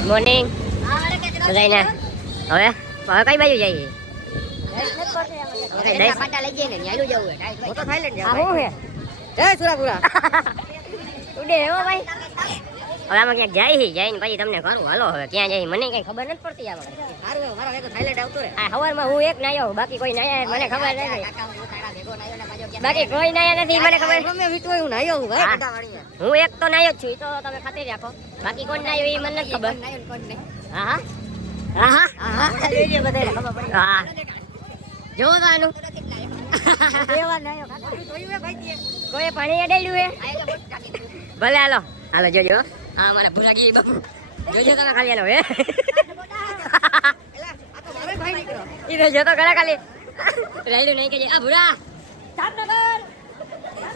Good morning બધાને હવે હવે કઈ બાજુ જઈએ પાટા લઈ જઈને ન્યાયલું જવું હોય. હું તો થાઈલેન્ડ આ જાઉં શું છે જય સુરાપુરા ઉડે એવો ભાઈ હવે આમાં ક્યાંક જાય જઈને પછી તમને કરું. હાલો હવે ક્યાં જાય મને કઈ ખબર નથી પડતી આમાં સારું મારો એક થાઈલેન્ડ આવતો રે આ હવારમાં હું એક નાયો બાકી કોઈ નાયા મને ખબર નથી. ને બાકી કોઈ નાયા નથી મને ખબર તમે વીટો હું નાયો હું. ભાઈ હા. એક તો નાયો જ છું તો તમે ખાતરી રાખો. બાકી કોણ નાયો એ મને નથી ખબર. હા હા. હા હા. જોવો તો આનું? કોઈ પાણી અડાડ્યું હે. ભલે હાલો. હાલો જોજો. હો. મારા ભૂલા ગીરી બાપુ. જોજો તમે ખાલી હાલો હે? તો. ઈ તો જોતો ખરા ખાલી. રાયડું નહીં કે આ ભૂરા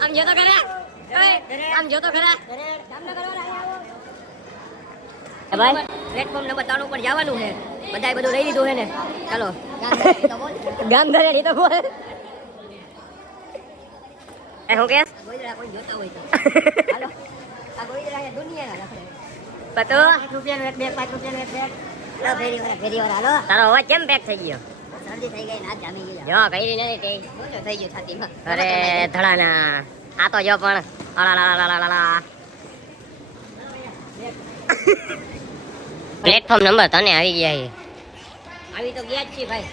આમ જોતો ખરા ઓય, આમ જોતો ખરા એ ભાઈ પ્લેટફોર્મ નંબર ત્રણ ઉપર જવાનું છે. બધાય બધું લઈ લીધું છે ને. ચાલો. તો. ગામ ધરેડી તો બોલ. એ હું કે? જોતા હોય હાલો. આ ગોઈદરા એ દુનિયાના લફડે. પતો? રૂપિયાનું એક બેગ, પાંચ રૂપિયાનું એક બેગ. હાલો, ફેરીવાળા, ફેરીવાળા, હાલો. તારો અવાજ કેમ પેક થઈ ગયો? શરદી થઈ ગઈ ને જામી ગયા. જો કઈ નથી તે? થઈ ગયો છાતીમાં. અરે ધડાના. આ તો જો પણ. પ્લેટફોર્મ નંબર તને આવી ગયા છે. આવી તો ગયા જ છીએ ભાઈ.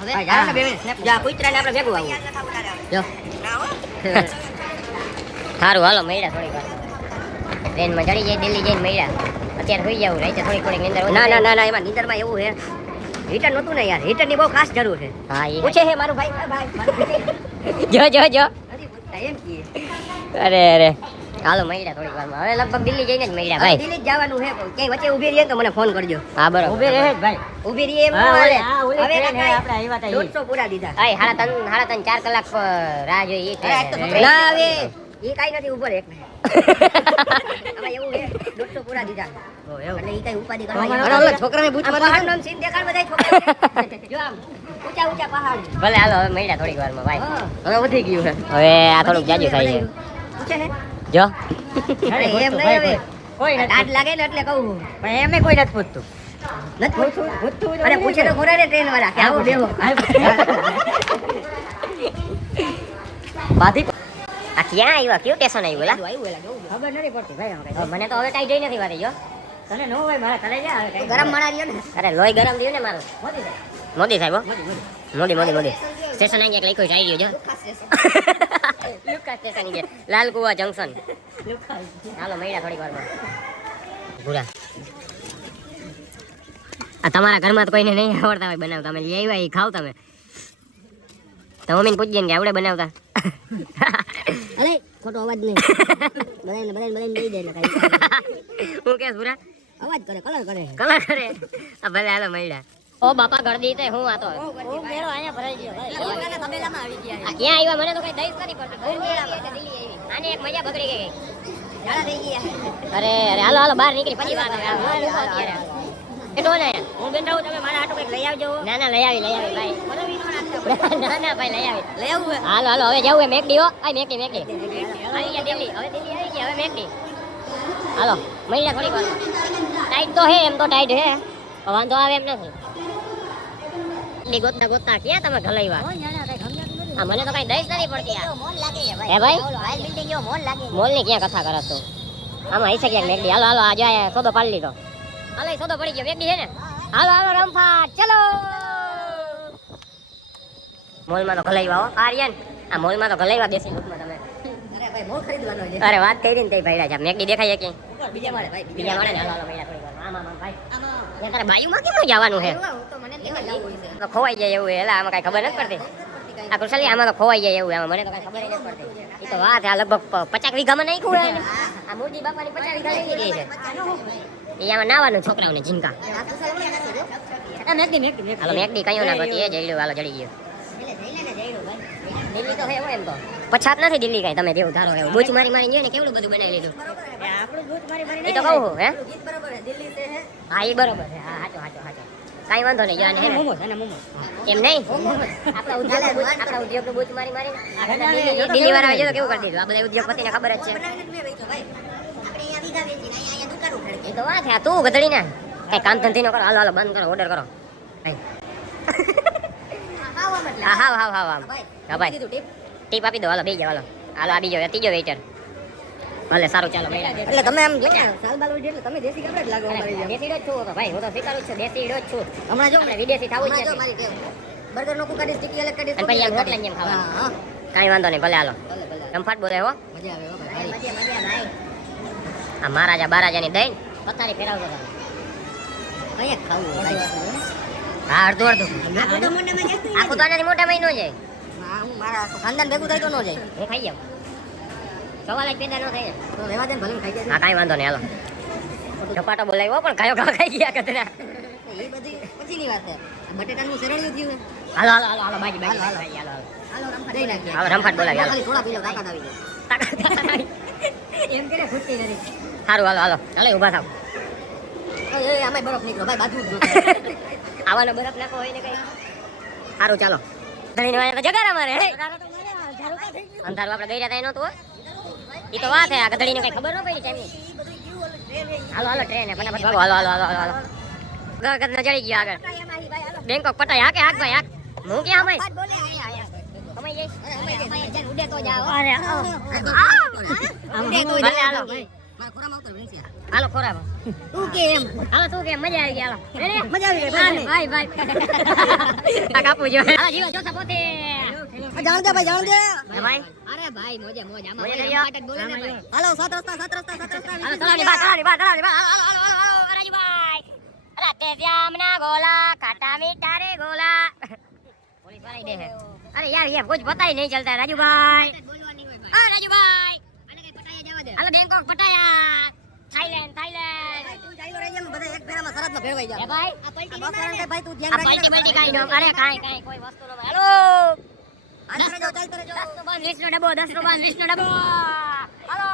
હવે ભાઈ, ને બે જા કૂતરાને આપણે ભેગું આવું. જો સારું હાલો મળ્યા થોડી વાર. ટ્રેનમાં ચડી જાય દિલ્હી જઈને મળ્યા. અત્યારે હોઈ જવું રાતે થોડીક થોડીક નિંદર ના ના ના ના એમાં નીંદરમાં એવું છે. હીટર નહોતું ને યાર હીટરની બહુ ખાસ જરૂર છે. હા પૂછે છે મારું ભાઈ ભાઈ જો જો જો. અરે અરે હાલો મળ્યા થોડીક વારમાં. હવે લગભગ દિલ્હી જઈને જ મળ્યા. ભાઈ. દિલ્હી જવાનું છે. ક્યાંય વચ્ચે ઊભી રહીએ તો મને ફોન કરજો. હા બરાબર ઊભી રહે ભાઈ. ઊભી રહીએ એમ હાલે. હવે કાકા આપણે આવ્યા હતા. પૂરા દીધા. હા હાડા ત્રણ હાડા ત્રણ ચાર કલાક રાહ જોઈ અરે, આજ તો ટ્રેન. ના આવે એ કાંઈ નથી ઉપર એક આમાં એવું છે દોઢસો પૂરા દીધા. એટલે ઈ કાંઈ ઉપાધિ કરવા મને જેવું ઓલા નથી. છોકરાને બૂચ આમ મારી પહાડનો આમ સીન દેખાડ બધાય છોકરાઓને. જો આમ ઊંચા ઊંચા પહાડ. ભલે હાલો હવે મળ્યા થોડીક વારમાં ભાઈ હવે વધી ગયું છે. હવે આ થોડુંક જાજુ થાય છે જો. એમ નહીં હવે. કોઈ નથી લાગે ને એટલે કહું પણ એમે કોઈ નથી પૂછતું. નથી પૂછતું? અરે પૂછે તો ખોરા ને ટ્રેન વાળા કે આવો બેહો બાધી ક્યાં આવ્યા? કયું સ્ટેશન આવ્યું એલા? આવ્યું એલા જોવું ખબર નથી પડતી ભાઈ મને તો હવે કાંઈ જઈ નથી વાતી જો. તને નો હોય મારા તને જા. ગરમ મણા રહ્યો ને. અરે લોહી ગરમ થયું ને મારું. મોદી સાહેબ, મોદી મોદી, મોદી. સ્ટેશન આવી ગયા લખ્યું જઈ રહ્યો જો લુકા સ્ટેશન ગયા લાલ કુવા જંકશન હાલો મહિના થોડીક વારમાં. ભૂરા. આ તમારા ઘરમાં તો કોઈને નહીં આવડતા હોય બનાવતા તમે લઈ આવ્યા એ ખાવ તમે. તો મમ્મીને પૂછજે કે આવડે બનાવતા. અરે ખોટો અવાજ નહીં. બધાને બધાને બધાને દઈ દે એટલે કાંઈ. હું કેસ ભૂરા અવાજ કરે કલર કરે. કલર કરે. આ ભલે હાલો મળ્યા. ઓ બાપા ગળદી તે હું આ તો. ઓ મેળો અહીંયા ભરાઈ ગયો. ભાઈ તબેલામાં આવી ગયા. આ ક્યાં આવ્યા? મને તો કઈ દઈશ નથી પડતું. બહુ મેળા દિલ્હી આવી. આને એક મજા બગડી ગઈ ઝાડા થઈ ગયા. અરે અરે હાલો હાલો બહાર નીકળી પછી વાત આવે. હાલો, અત્યારે ને હું બેન રહું તમે મારા આટો કંઈક લઈ આવજો. ના ના લઈ આવી લઈ આવી ભાઈ. ના ના ભાઈ લઈ આવી. લઈ આવું? હાલો હાલો હવે જવું મેકડી હો. આ મેકડી મેકડી આવી ગયા દિલ્હી હવે દિલ્હી આવી ગયા હવે મેકડી હાલો મહિના થોડીક વાર. ટાઈટ તો હે એમ તો ટાઈટ હે. વાંધો આવે એમ નથી. એટલી ગોતતા ગોતતા ક્યાં તમે ઘલાવ્યા આ મને તો કઈ દઈશ નથી પડતી હે ભાઈ? મોલની ક્યાં કથા કરસ તું? આમાં હશે ક્યાંક મેકડી. હાલો હાલો આજે સોદો પાડી લીધો. હાલો સોદો પડી ગયો. મેકડી છે ને? હાલો હાલો રમફા ચલો! મોલમાં તો ઘલાવ્યા હો. આર્યન આ મોલમાં તો ગલાઈવા દેશી લૂકમાં તમે. અરે ભાઈ મોલ ખરીદવાનો છે. અરે વાત કરી ને તે ભાઈ છે. મેકડી દેખાય કે બીજા માળે ભાઈ બીજા માળે. ને હાલો થોડી આમ આમ આમ ભાઈ. ત્યાં તારે બાયુમાં કેમ જવાનું છે? તો મને તો ખોવાઈ જાય એવું એલા આમાં કઈ ખબર નથી પડતી. આ કુશલી આમાં તો ખોવાઈ જાય એવું આમાં મને તો કઈ ખબર ય નથી પડતી. એ તો વાત આ લગભગ પચાસ વીઘામાં નાખ્યું હોય ને આ મોદી બાપાની પચાસ વીઘા લઈ લીધી છે. એ આમાં નાવાનું છોકરાઓને જીનકા મેકડી, મેકડી. હાલો મેકડી કયું ના ગતિ એ જઈડ્યું હાલો જડી ગયું એટલે જઈને ને જઈડો ભાઈ દિલ્હી તો હે એમ તો. પછાત નથી દિલ્હી કઈ તમે જેવું ધારો એવું. બૂચ મારી મારી ને કેવડું બધું બનાવી લીધું? એ આપણું ભૂત મારી મારી એ તો કહું હે ગીત બરાબર છે દિલ્હી છે હે. હા એ બરોબર છે. હા હાચો હાચો હાચો. કાંઈ વાંધો નહીં જો હે? મોમોસ, અને મોમોસ. એમ નહીં? આપણા ઉદ્યોગ આપણા ઉદ્યોગનું બૂચ મારી મારી દિલ્હી વાળા આવી તો કેવું કરી દીધું? આ બધા ઉદ્યોગપતિને ખબર જ છે. બનાવીને જ મેં વેચ્યો ભાઈ. આપણે અહીંયા વીઘા વેચીને અહીંયા અહીંયા દુકાનો ખડકે એ તો વાત છે. તું ગધડી ને કઈ કામ ધંધી નો કરો હાલો હાલો બંધ કરો ઓર્ડર કરો. કઈ. હા હા હા હા હા. હા ભાઈ. ટીપ? આપી દો હાલો બે જાઓ હાલો. હાલો આ બીજો ત્રીજો વેઇટર ભલે સારું ચાલો એટલે તમે એમ જો ને સાલ બાલ એટલે તમે દેશી કપડા જ લાગો મારી દેશી જ છું ભાઈ હું તો સ્વીકારું છું દેશી જ છું. હમણાં જો આપણે વિદેશી થાવું નથી. મારી ટેવ. બર્ગર નો કુકાડી સ્ટીકી અલગ કાઢી પછી આમ રોટલા જેમ. હા, હા. વાંધો નહીં ભલે હાલો. ભલે. બોલે હો. મજા આવે હો ભાઈ. મજા મજા ભાઈ. આ મહારાજા બારાજાની દઈ પથારી ફેરાવજો તમે. અહીંયા ખાવું. હા અડધું અડધું. આખું તો આનાથી મોટા મહિનો જાય. હા, હું મારા ખાનદાન ભેગું થાય તો ન જાય. હું ખાઈ જાઉં સવાલ જ પેદા ન થાય. તો રહેવા દે ભલે ખાઈ જાય. હા કાંઈ વાંધો નહીં હાલો. ટપાટો બોલાવ્યો પણ કયો ગાયો ખાઈ ગયા કતરા એ બધી પછીની વાત છે. બટેટાનું સરળિયું થયું હાલો હાલો હાલો હાલો બાજી બાજી હાલો, હાલો. હાલો રમફાટ દઈ નાખીએ. હાલો, રમફટ બોલાવી, હાલો. થોડા પીલો તાકાત આવી જાય. એમ કરે ખૂટતી નથી સારું હાલો હાલો. હાલો ઊભા થાવ. એ, આમાં બરફ નીકળો ભાઈ બાજુ જ જો. આવાનો બરફ નાખો હોય ને કઈ. સારું ચાલો. ધણીને વાળા જગારા મારે અંધારું આપણે ગઈ રહ્યા નહોતું એ તો વાત હે આ ગધડીને કઈ ખબર ન પડી ટાઈમની હાલો હાલો ટ્રેન ફટાફટ ભાગો. હાલો હાલો હાલો હાલો. ગગન ને ચડી ગયો આગળ. બેંકોક પટાય. હાકે હાક ભાઈ હાક. હું ક્યાં અમે અમાય જઈશ ઉડે તો જાઓ. અરે ઉડે તો જાઓ. હાલો અરે યાર યાર કુછ પતા નહીં ચલતા. રાજુભાઈ. રાજુભાઈ. હાલો બેંકોક પટાયા. Thailand Thailand. તું ચાલ્યો રે ને બધા એક ફેરામાં સરહદમાં ભેળવાઈ જા ભાઈ આ પલટી વાળાને કઈ ભાઈ તું ધ્યાન રાખ પલટી પલટી કાઈ ન? કરે કાઈ કાઈ કોઈ વસ્તુ ન હાલો. રહેજો ચાલતો રહેજો દસ નો બાંધ વીસ નો ડબ્બો 10 નો બાંધ વીસ નો ડબ્બો. હાલો.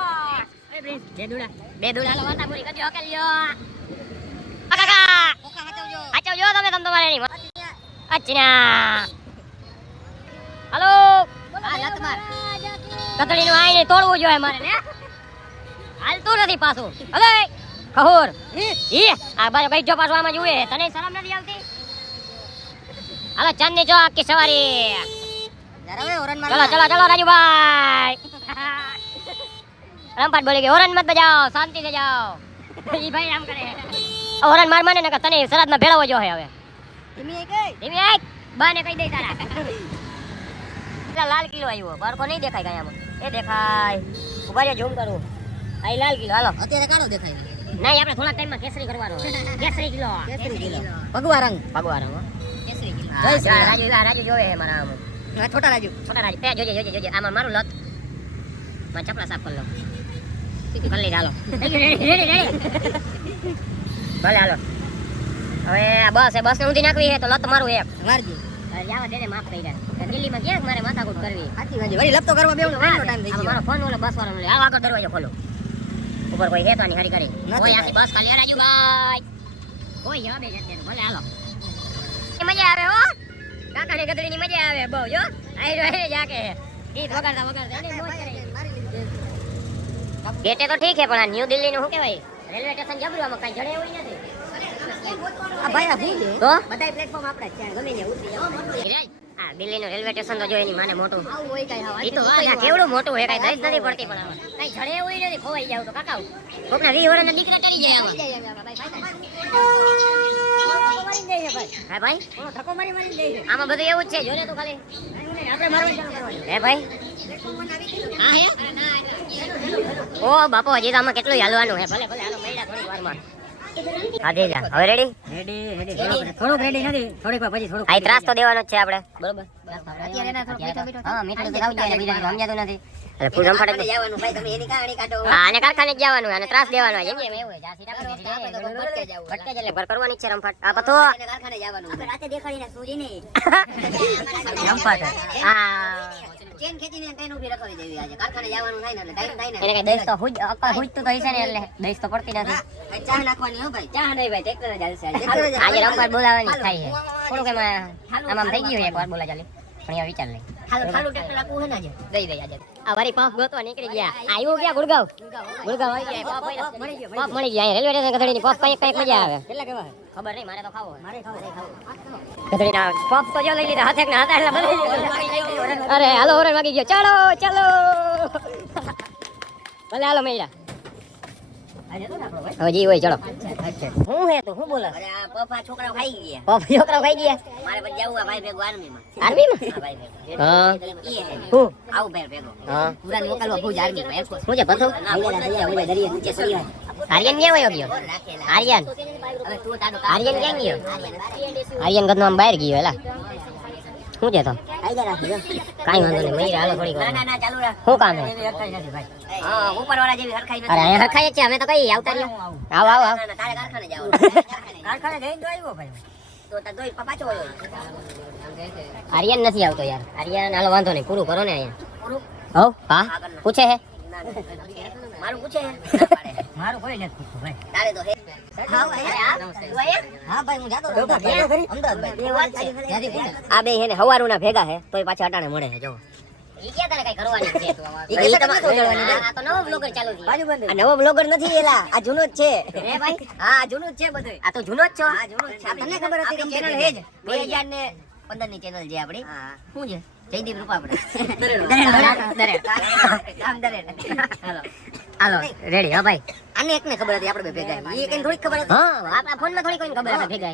એ પ્રિન્સ બે દુડા. બે દુડા હાલો વાતા પૂરી કરજો હકેલ લ્યો આ કાકા. કોકા હાચવજો તમે તમ તમારે નહીં અચ્છા. હાલો. આ લત માર કતડી નું આઈને તોડવું જોઈએ મારે ને હાલતું નથી પાછું. હવે ખહોર ઈ આ બાજુ બેઠ જો પાછું આમાં જુએ તને શરમ નથી આવતી? હાલો ચાંદની જો આખી સવારી. ચલો ચલો ચલો રાજુભાઈ. રમપાટ બોલી ગઈ ઓરન મત બજાવો શાંતિ से જાઓ. ઈ ભાઈ આમ કરે. ઓરન માર મને નકર તને શરતમાં ભેળવો જો હવે. ધીમી એક ધીમી એક બાને કહી દે તારા. લાલ કિલો આવ્યો બાળકો નહીં દેખાય ગાયામાં. એ દેખાય. ઊભા રે ઝૂમ કરું. આ લાલ કિલો હાલો. અત્યારે કાળો દેખાય નહીં આપણે થોડા ટાઈમમાં કેસરી કરવાનો કેસરી કિલો. કેસરી કિલો. ભગવા રંગ. ભગવાન રંગ કેસરી કિલો. જય રાજુ રાજુ જોવે મારા આમ. છોટા રાજુ. છોટા રાજુ. તે જોજે જોજે જોજે. આમાં મારું લત. મારા ચપલા સાફ કરી લો. કરી લઈ હાલો. ભલે હાલો. હવે આ બસ એ બસ ને ઊંધી નાખવી હે તો લત મારું એક વારજી. જાવા દેને માફ કરી દે દિલ્હીમાં ક્યાંક મારે માથાકૂટ કરવી? સાચી વાત વળી લપતો કરવા બેવનો ટાઈમ થઈ ગયો. મારો ફોન ઓલો બસ વાળો આવો આગળ દરવાજો ખોલો. ઉપર કોઈ હેતો નહીં હરી કરી. કોઈ આખી બસ ખાલી રાજુ ભાઈ. કોઈ યો બે જતે ભલે હાલો. મજા આવે હો. કાકા ને ગદડીની મજા આવે બહુ જો આઈ રહ્યો જાકે. ગીત વગાડતા વગાડતા એને મોજ કરે. ગેટે તો ઠીક છે પણ આ ન્યૂ દિલ્હી નું શું કહેવાય? રેલવે સ્ટેશન જબરું કઈ જડે એવું નથી. આ ભાઈ આ શું તો બધા પ્લેટફોર્મ આપણા છે ગમે ને ઉતરી જાવ દિલ્હીનું રેલવે સ્ટેશન તો જો એની માને મોટું. ઈ તો આ કેવડું મોટું હે કઈ દસ નથી પડતી પણ. કઈ જડે એવું નથી ખોવાઈ જાવ તો કાકા કોકના વી વર્ષના દીકરા ચડી જાય આમાં આમાં બધું એવું જ છે. જોને તું ખાલી. હે ભાઈ? હા હે? ઓ બાપો હજી તો આમાં કેટલું હાલવાનું હે. ભલે ભલે હાલો મળ્યા થોડી વારમાં. હા જા. હવે રેડી રેડી રેડી થોડુંક- રેડી નથી. થોડીક પછી થોડુંક આ ત્રાસ તો દેવાનો જ છે આપણે. બરોબર? અત્યારે એના થોડું મીઠો મીઠો હા મીઠું તો ખાવું જ જોઈએ સમજાતું નથી. એટલે ફૂલ રમફાટ જવાનું ભાઈ તમે એની કહાણી કાઢો હા અને કારખાને જવાનું અને ત્રાસ દેવાનો. જેમ જેમ એવું આપણે તો જાય. ભટકે જવું. ભટકે એટલે ઘર કરવાની છે રમફાટ. આ પતો કારખાને જવાનું આપણે રાતે દેખાડીને સૂજી રમફાટ. હા. ચેન ખેંચીને ટ્રેન ઊભી રખાવી દેવી આજે. કારખાને જવાનું થાય ને એટલે ટાઈમ થાય ને. એને કઈ દઈશ તો હુજ અક્કલ હુજતું તો હશે ને એટલે. દઈશ તો પડતી નથી. ચા નાખવાની હો ભાઈ. ચા નહીં ભાઈ ટ્રેક્ટર જ આજે. આજે. બોલાવવાની થાય છે. થોડુંક એમાં આમ થઈ ગયું એક વાર બોલા ચાલી. પણ વિચાર નહીં. ખાલી ખાલું ટ્રેક્ટર રાખવું છે ને આજે? દઈ દઈ આજે. આ વારી પફ ગોતવા નીકળી ગયા. આવ્યું ગયા ગુડગાવ? ગુડગાવ આવી ગયા. પફ મળી ગયો પફ મળી ગયા રેલવે સ્ટેશન કથળીની પફ કંઈક કંઈક મજા આવે. કેટલા કેવા ખબર નહીં મારે તો ખાવો મારે ખાવું છે, ખાવું. તો જો લઈ લીધા હાથે ના હતા એટલે બધા અરે હાલો ઓરન વાગી ગયો. ચાલો ચાલો. ભલે હાલો મળ્યા. આજે તો ને આપણો ભાઈ હવે જી હોય ચલો. હું હે તો હું બોલે અરે આ પપ્પા છોકરા ખાઈ ગયા. પપ્પા છોકરા ખાઈ ગયા? મારે પછી જવું આ ભાઈ ભેગો આર્મી માં આર્મી માં હા. ઈ હે હું? આવું ભાઈ ભેગો. હા. પૂરા મોકલવા ભુજ આર્મીમાં એરફોર્સ શું છે બોલ નથી દરિયે નીચે સરી આર્યન ક્યાં વયો ગયો આર્યન? આર્યન ક્યાં ગયો? આર્યન ગદનો આમ બહાર ગયો એલા. શું છે તો કાંઈ વાંધો નહીં મળી હાલો થોડીક ના ના ના ચાલુ રાખ. શું કામ છે? હા ઉપરવાળા જેવી હરખાઈ નથી. અરે હરખાઈ છે અમે તો કઈ આવતા રહ્યો? આવ? આવ આવ તારે કારખાને જાવ કારખાને જઈને તો આવ્યો ભાઈ. આર્યન નથી આવતો યાર. આર્યન હાલો વાંધો નહીં પૂરું કરો ને અહીંયા. હો હા? પૂછે હે. મારું પૂછે મારું કોઈ નથી પૂછતું ભાઈ. તારે તો હે હા, અરે આ, બે હે હવારું ના ભેગા હે તોય પાછા અટાણે મળે છે જો નવો બ્લોગર નથી એલા આ જૂનો છે. હા છે બધું આ તો જૂનો છો. તમને ખબર હતી ચેનલ હે જ. બે હજાર ને પંદરની ચેનલ છે શું જયદીપ રૂપાપડા હાલો. રેડી હા ભાઈ. આને એકને ખબર હતી આપણે ભેગા એ કઈ થોડી ખબર હતી. હા. આપણા ફોનમાં થોડી કોઈને ખબર હતી. ભેગા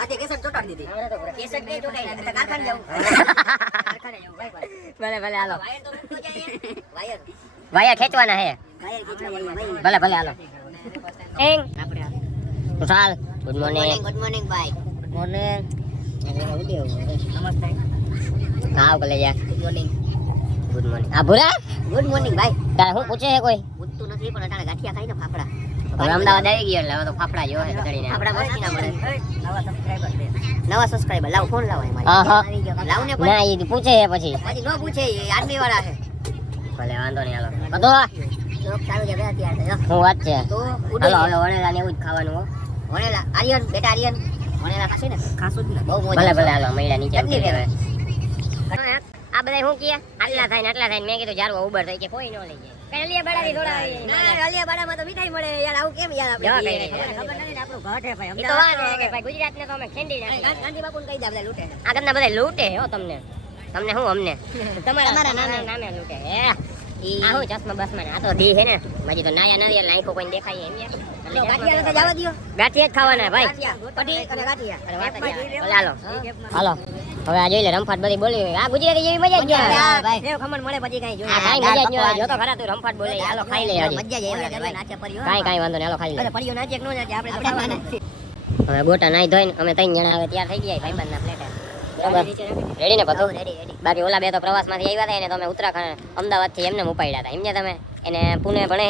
આજે કેસેટ ચોટાડી દીધી. કેસેટ કે ચોટાડી એટલે કારખાને જવું. કારખાને જવું. ભલે ભલે હાલો. વાયર તો મૂકતો જાય વાયર. વાયા ખેંચવાના હે. ભલે ભલે હાલો. એંગ Kushal good morning good morning ભાઈ ગુડ મોર્નિંગ નમસ્તે. હા ભલે ગુડ મોર્નિંગ ગુડ મોર્નિંગ આ ભૂરા? ગુડ મોર્નિંગ ભાઈ તારે શું પૂછે છે કોઈ? નથી પણ અટાણે ગાંઠિયા ખાઈને ફાફડા. હવે અમદાવાદ આવી ગયો એટલે હવે તો ફાફડા જો હે કઢીને ફાફડા મસ્તી ના મળે નવા સબસ્ક્રાઇબર નવા સબસ્ક્રાઇબર લાવ ફોન લાવ હા, હા. લાવ ને ના એ પૂછે છે પછી. પછી નો પૂછે આર્મી વાળા છે. ભલે વાંધો નહીં હાલો. બધો જોક ચાલુ છે બે અત્યારે જો. વાત છે. તો હાલો હવે વણેલા ને એવું જ ખાવાનું હો. વણેલા આર્યન બેટા આર્યન. વણેલા ખાશે ને? ખાશું જ ને. બહુ મોજ ભલે ભલે હાલો મળ્યા નીચે કેટલી લેવાય? હવે આ બધા શું કહે આટલા થાય ને આટલા થાય મેં કીધું જારવા ઉબર થઈ કે કોઈ ન લઈ જાય. ના, તો મીઠાઈ મળે. યાર આવું કેમ યાર આપણે? જવા જઈએ? કઈ નહીં. ખબર નથી ને આપણું ઘાટ હે ભાઈ એ તો વાત છે કે ભાઈ ગુજરાતને તો અમે ખેંડી નાખી ગાંધી બાપુને કહી દે બધા લૂટે. આ બધા લૂંટે હો તમને. તમને શું અમને? તમારા તમારા નામે. નામે. નામે હે? ઈ- આ હું ચશ્મા બસમાં આ તો દી હે ને. બાજી તો નાયા નથી એટલે કોઈ દેખાય એમ યાર. ગાંઠિયા ખાવાના ભાઈ. હાલો. હવે આ જોઈ લે રમફાટ બધી બોલી આ ગુજરાતી જેવી મજા જ ભાઈ. સેવ ખમણ મળે પછી કઈ જોઈએ. આ મજા જ ન જો તો ખરા તું રમફાટ બોલે. હાલો ખાઈ લે હજી મજા જ આવે. ભાઈ નાચે પર્યો. કાંઈ કાંઈ વાંધો નહીં. હાલો ખાઈ લે. અરે પર્યો નાચે કે નો નાચે, આપણે હવે ગોટા નાઈ ધોઈને અમે ત્રણ જણા હવે તૈયાર થઈ ગયા ભાઈબંધના પ્લેટે બરાબર રેડી ને બધું? રેડી. બાકી ઓલા બે તો પ્રવાસમાંથી આવ્યા હતા એને તમે ઉત્તરાખંડ અમદાવાદથી એમને ઉપાડ્યા હતા. એમને તમે એને પુણે ભણે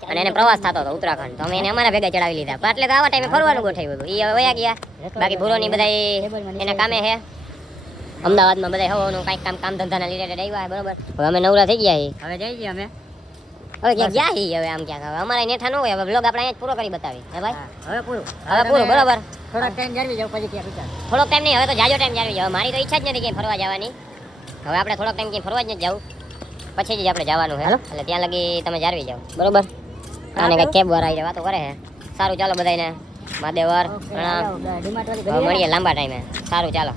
છે અને એને પ્રવાસ થતો હતો ઉત્તરાખંડ. તો અમે એને અમારા ભેગા ચડાવી લીધા. એટલે તો આવા ટાઈમે ફરવાનું ગોઠવ્યું હતું. એ હવે ગયા. બાકી ભૂરોની બધા એના કામે છે અમદાવાદમાં બધા હોવાનું કાંઈક કામ કામ ધંધાના રિલેટેડ આવ્યા બરોબર? હવે અમે નવરા થઈ ગયા છીએ હવે જઈએ અમે. હવે ક્યાં ગયા છીએ હવે આમ ક્યાંક. હવે અમારે નેઠા ન હોય હવે બ્લોગ આપણે અહીંયા પૂરો કરી બતાવી હે ભાઈ? હવે પૂરું. હવે પૂરું બરોબર. થોડોક ટાઈમ જાળવી જાવ પછી ક્યાં વિચાર. થોડોક ટાઈમ નહીં હવે તો જાજો ટાઈમ જાળવી જાવ મારી તો ઈચ્છા જ નથી ક્યાંય ફરવા જવાની. હવે આપણે થોડોક ટાઈમ ક્યાંય ફરવા જ નથી જવું. પછી જ આપણે જવાનું હે. એટલે ત્યાં લગી તમે જાળવી જાવ બરોબર? અને કઈ કેબ વાર આવી વાતો કરે હે. સારું ચાલો બધાને માદેવર પ્રણામ. મળીએ લાંબા ટાઈમે સારું ચાલો.